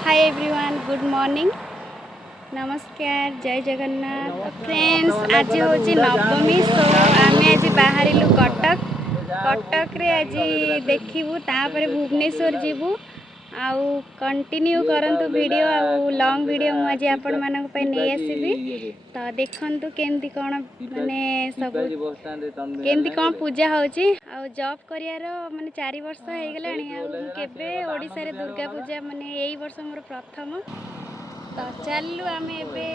Hi everyone, good morning, नमस्कार, जय Jagannath friends. आज हूँ नवमी। सो आम आज बाहर कटक रे आज देखू, तापर भुवनेश्वर जीवु आउ कंटिन्यू करंतु वीडियो आउ लॉन्ग वीडियो मुझे आपण मानक पे नहीं आसीबी। तो देखंतु केमती कौन माने सब केमती कौन पूजा होची। आउ जॉब करियार माने 4 वर्ष हो गलानी। आउ केबे ओडिसा रे दुर्गा पूजा माने एई वर्ष मोर प्रथम। तो चलू आम एबे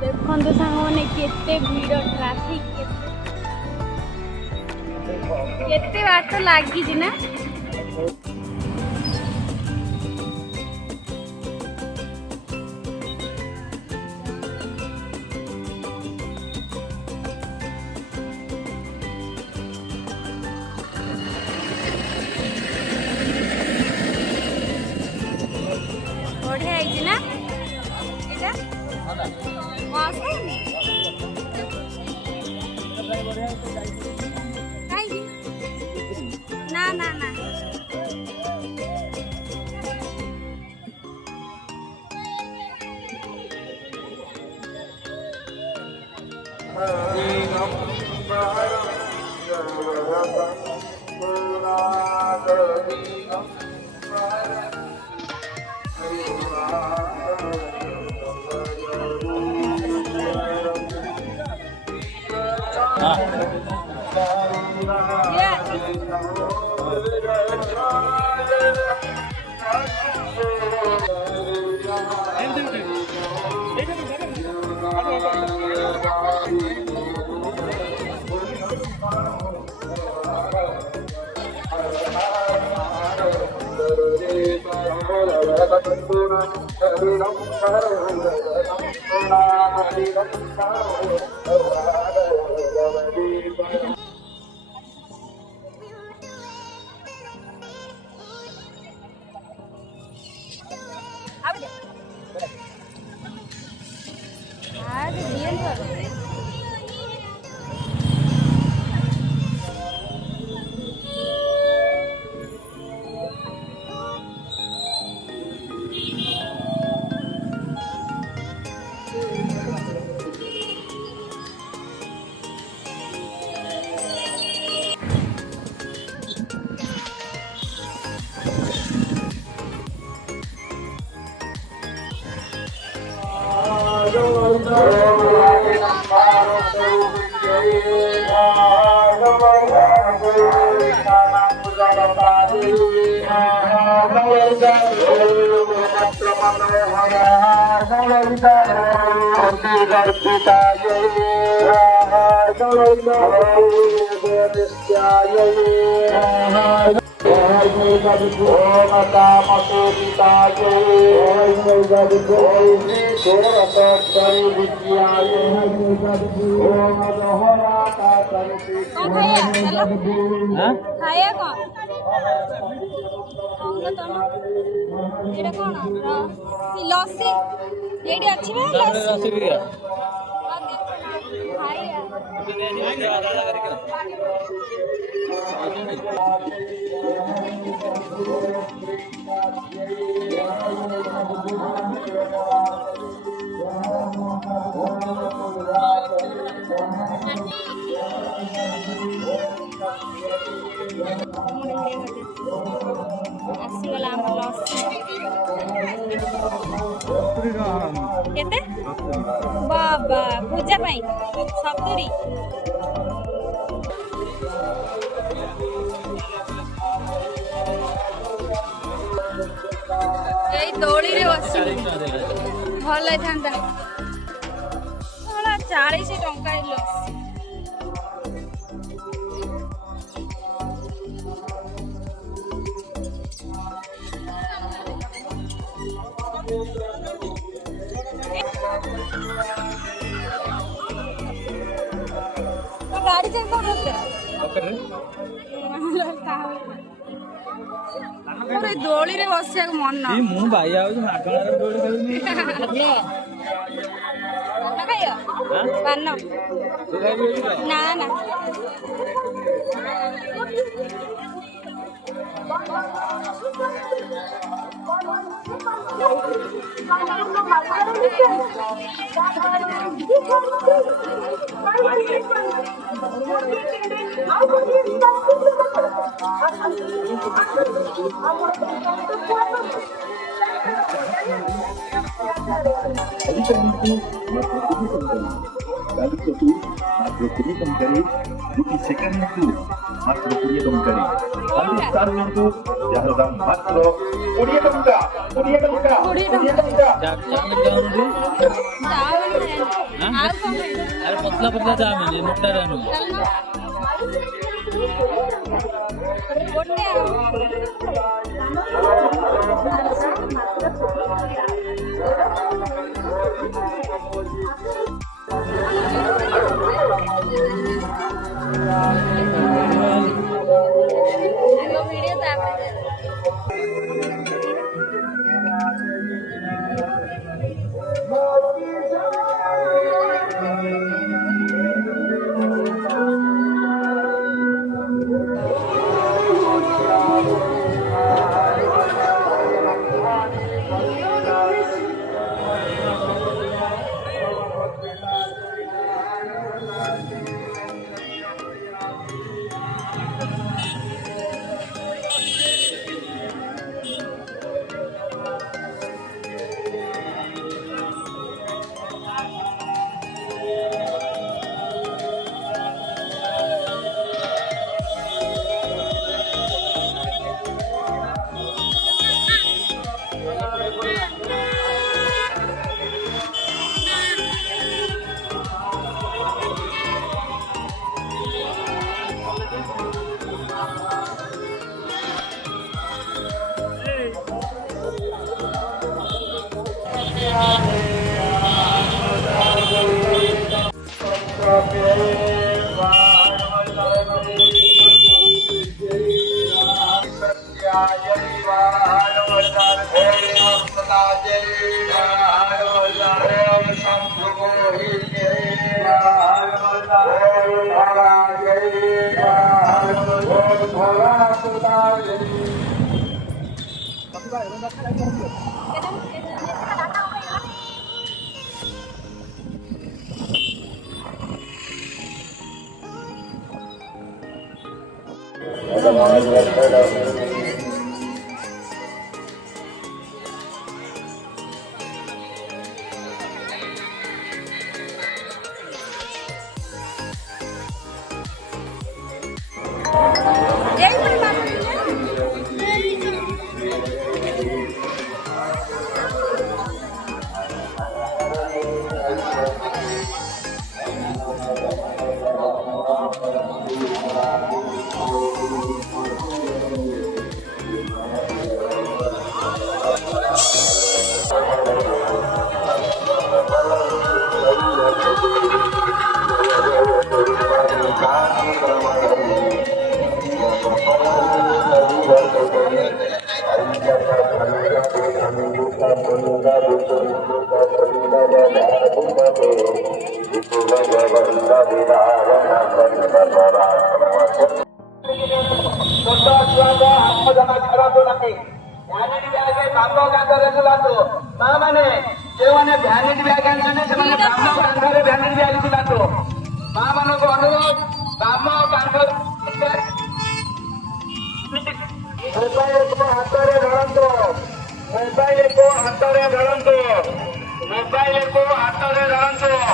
देखो सांग मैंने केते भीड़ ट्राफिक केते बात लगी ना। बढ़िया है ना ना ना ना खाया कौन कौन लस्सी ये अच्छी लस्सी आसीगला केते बाबा पूजा पाई 70 এই দোড়িরে বসি ভাল লাগতান্তা 40 টঙ্কা লস্सी गाड़ी चेक कर दोली रे बसिया मन मु भाई ना ना Lalu satu makro kuning tongkari, buki second itu makro kuning tongkari. Lalu sekarang itu jalan makro kuning tongka, kuning tongka, kuning tongka. जाम जाऊन रे हां अरे पतला पतला जाम है मोटा रहनो मोबाइल को हाथ में धरंतु